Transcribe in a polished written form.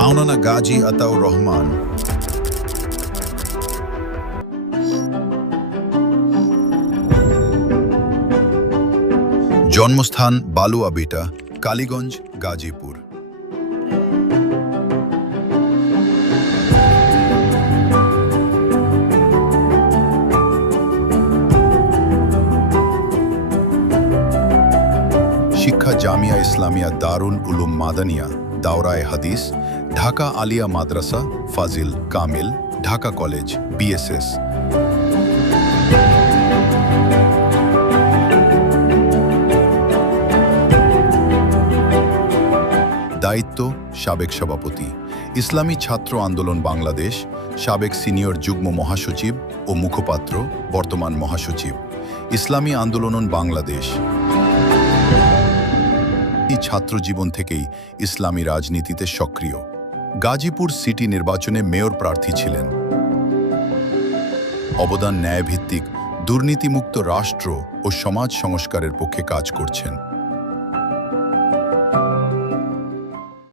মাওলানা গাজী আতাউর রহমান। জন্মস্থান বালুয়াবিটা, কালীগঞ্জ, গাজীপুর। শিক্ষা জামিয়া ইসলামিয়া দারুল উলুম মাদানিয়া, দাওরায়ে হাদিস, ঢাকা আলিয়া মাদ্রাসা, ফাজিল কামিল, ঢাকা কলেজ, BSS। দায়িত্ব সাবেক সভাপতি, ইসলামী ছাত্র আন্দোলন বাংলাদেশ, সাবেক সিনিয়র যুগ্ম মহাসচিব ও মুখপাত্র, বর্তমান মহাসচিব, ইসলামী আন্দোলন বাংলাদেশ। ছাত্র জীবন থেকেই ইসলামী রাজনীতিতে সক্রিয়। গাজীপুর সিটি নির্বাচনে মেয়র প্রার্থী ছিলেন। অবদান ন্যায়ভিত্তিক, দুর্নীতিমুক্ত রাষ্ট্র ও সমাজ সংস্কারের পক্ষে কাজ করছেন।